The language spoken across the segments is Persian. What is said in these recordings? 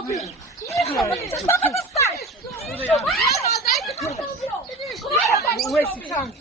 تراوبي تصطفت الصاج ويسي كان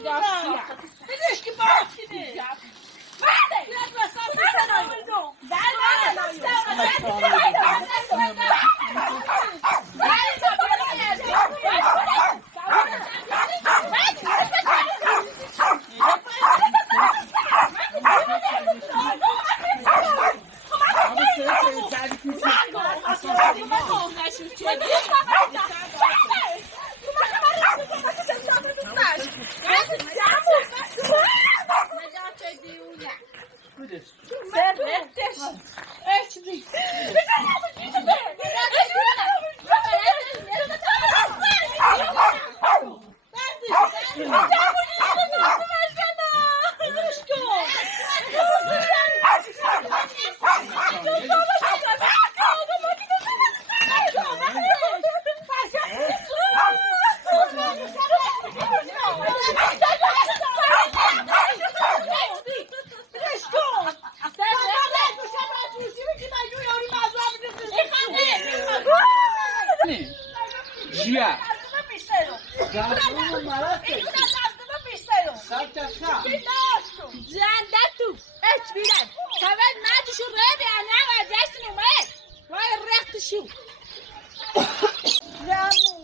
جیا زندتو اچ بیرن خبر ندیشو ربی انا و دستن اومد وای رختشو جامو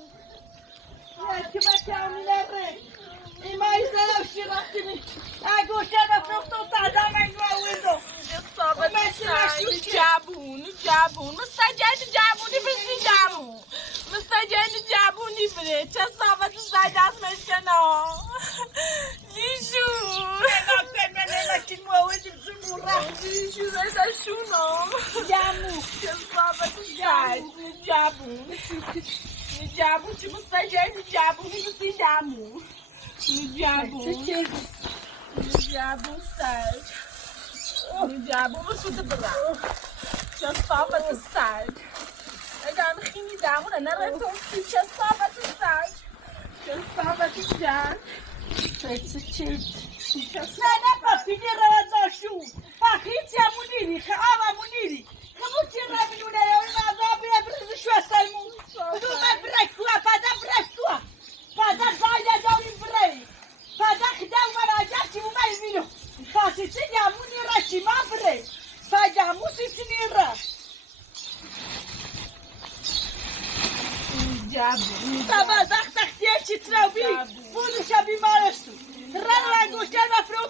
که ما تعمل رد ما يزلو شي رختني اگه شده فرختو تازه من جوازو جابون مستجد جابونی بسی جابون مستجد جابونی بره چه صابت سایدات مشکنا لیشو لیشو رسا شونو جامو چه صابت ساید جابون جابون چه مستجد جابونی بسی جامون جابون ساید جابون بسود برا چه صابت ساید اگر خیلی دامونه نرفتم چه صابت ساید چه صابت ساید نه پاپیدی را داشتو پاکیت یا مونیری خواهم مونیری کموتی را میونه یا این مذابی برزشو سلمو دو مبرکوا پدا برکوا پدا زایده داری بری پدا خدام مراجعتی اومای مینو خاصی چی یا مونی را چی ما بری پدا موسی چنی را تابا زخت تختیه چی تراوبی بودو شبی مارستو رن رنگوشتر و فرو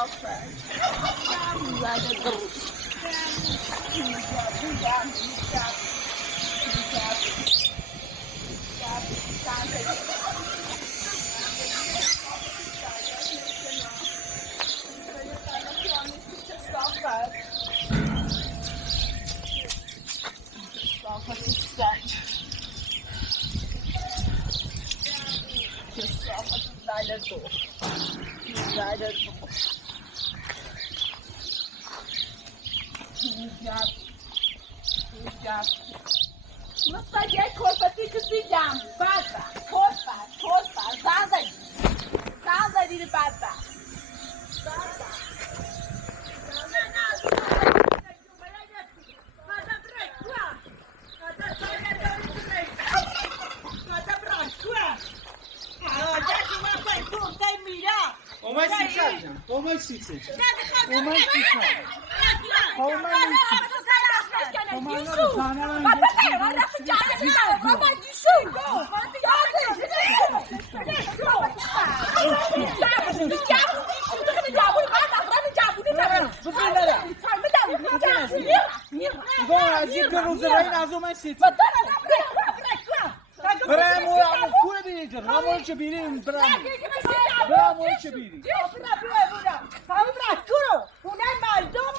کثافت. مستجد کلفتی کسی جمع بدبخت کلفت زن زدید بدبخت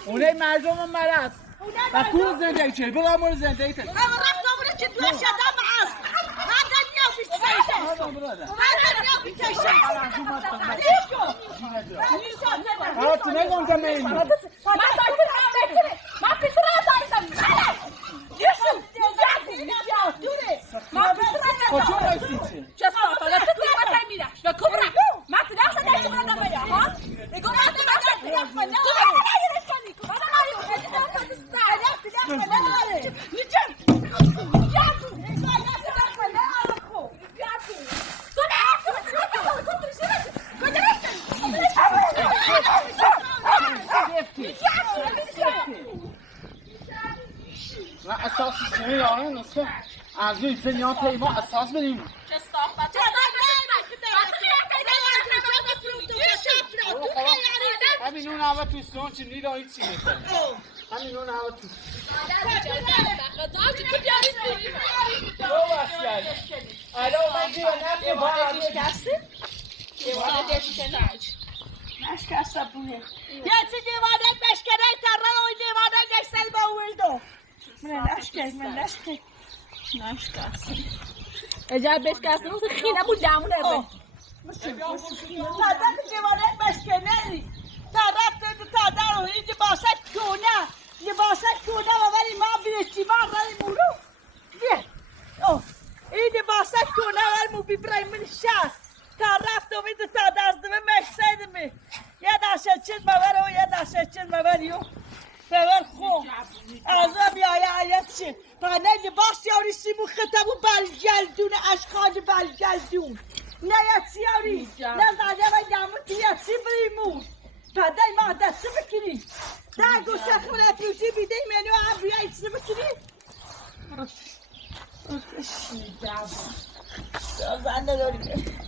اونای مردم مرض و کور زندگی چه بگم مورد زندگی تن اساس سری آن نسخه از روی زنیان پیما اساس بدیم همین اون هوا تو سون چی نیده هیچ چی میکنه همین اون هوا تو نشکسته بوده یه چی دیوانه بشکنه تران اوی دیوانه نشتل با ولدو من نشکسته اجاب بشکسته اون خیلی بود جمعونه بود تادر دیوانه بشکنه طرف تو تادر رو این لباست کونه و ولی ما بیشتی ما رای مورو بیا این لباست کونه ولی مو بیبرای من شاست طرف تو می تا دردمه مشتیدمه یه داشت چیز ببره و یه داشت چیز ببریو ببر خو از بیایه آیت چی پانه لباس یاری سیمو خطبو بلگلدون اشخاص بلگلدون نه یه چی یاری نه زده و یامو تیه چی بریمون پدای ما دسته بکنی در گوشه خونه پیوزی بیده منو هم بیایی چی بکنی زن نداریم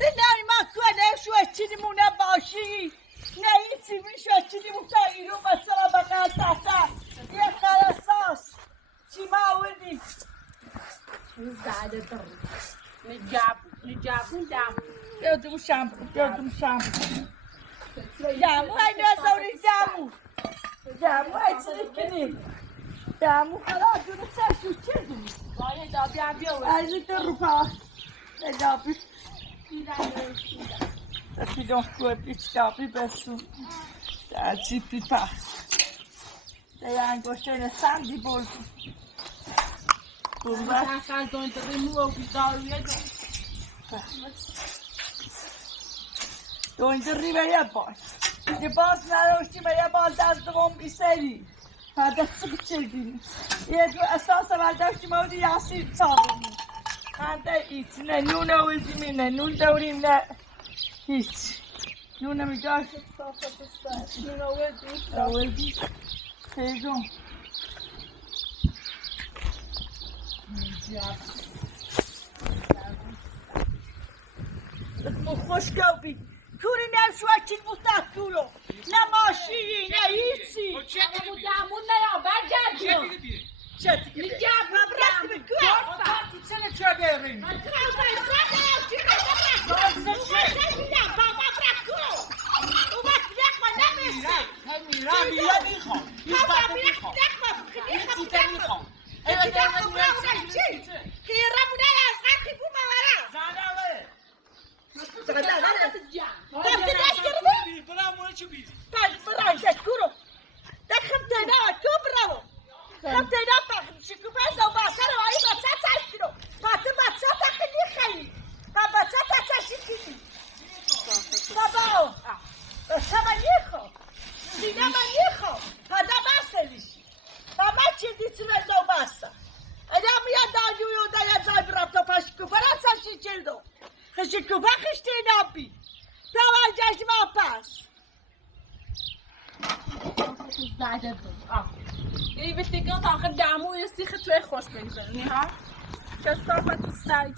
نه ما کنه شو چینی مونه باشی نه این چی میشه چینی مونه ایرو مثلا بقیل تحتا یه خرساس چی ما آوردیم زده در نجابون دم بیادم شامبو جامو های نزاوری جامو های چی کنی جامو خلاص جونه چشو چه دونی وای دابی هم بیاور از تو رو پا دابی Daqui de um corpo está vibração. Tá tipo pá. Daí a gostei de sangue bolso. Bomba. Tá casando de remove o vidal e Tô indo ribeira boss. De boss na última ia voltar do bom biseri. Para subtilde. E a salsa vai dar última dia assim sabe. Anda isso, né? Não última, né? Não dá urina. Hiç. Nuna mi gel. Nuna öldü. Peygon. Bu hoş geldin. کوری نشوکی مستقلو نه ماشینی نه هیچی همون دامون نیا برگرد چه دیگه میگم برست به کوه چه چه بریم میرا میخوام این بتیگان تا آخر دامون سیخ توی خوش بگذارنی ها کسافت تو سایج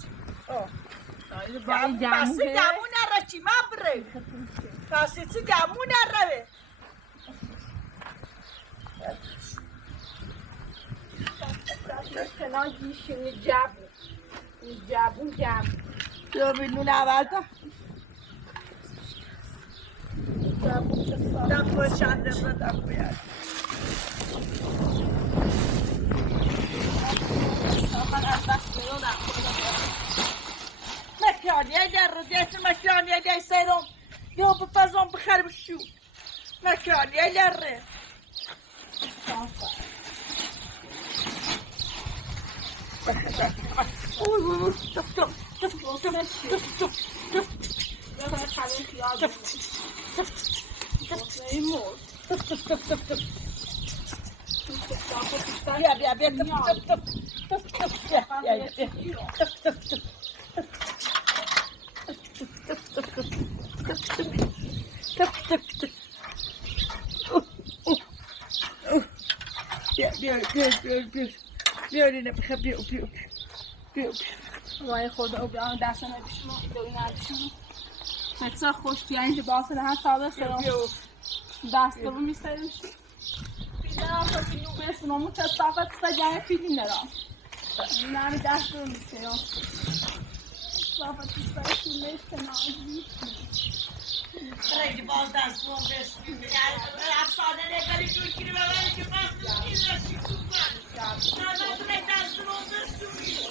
پس دامون نره چی من بره پس چی دامون نره کنار گیشونی جبون تو بیلون اول تا دم شنده بدم بیاد مكاني در رجعت مكاني در سيرهم يوم بفازون بخير بشو مكاني در بیارینه بخواه بیو وای خدا او بیان دست ندیشون ایدوی ندیشون بسیار خوش بیایید باسه هر ساله سرم دست رو میستایمش پیدن آخر پیدو برسون امون تصافت سجانه پیدین نرم نمی دست رو میستایم تصافت سجانه میستایم خیلی باز دست رو بسیم افسانه نگاری جور کنی ببری که بس نمی رسی تو من نه دست رو بسیم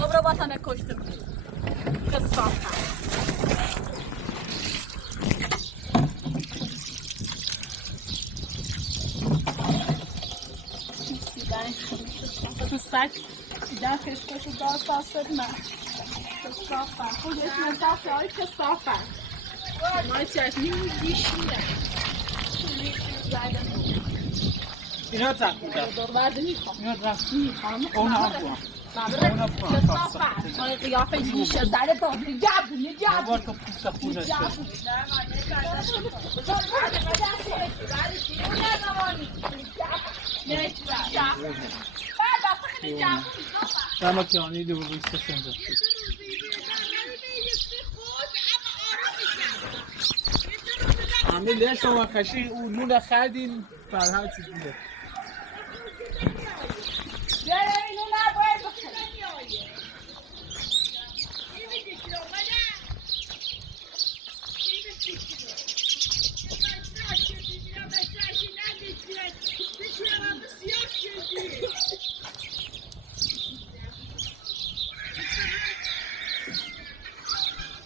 Dobro vatana koştum. Kız safta. Kız saç. Sidan kışkışı daha sasırma. Kız safta. Kız mesafı ay kız safta. Maçak niye dişinde. اینا تقریبا دروازه میخوام. اینا رفتی میخوام. اون هم کن ما قیافه دیشه زده با نگه بار تو پوست خونش مکانی دو روی سنجا همه لیش شما خشی اونون خردین فرها چی دیده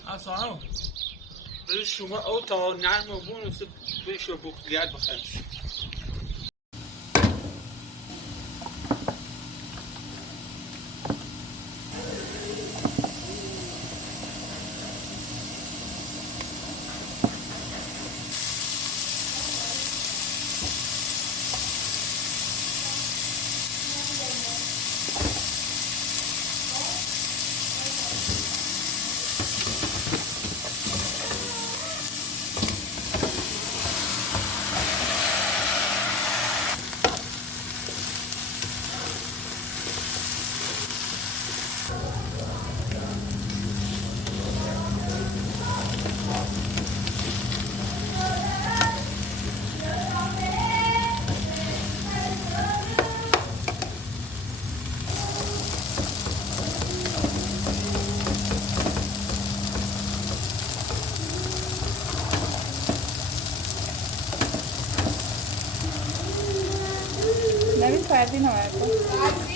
اصلا برای شما او تا نرم و بون است بهش رو بخلیت بخنش sardina, ecco.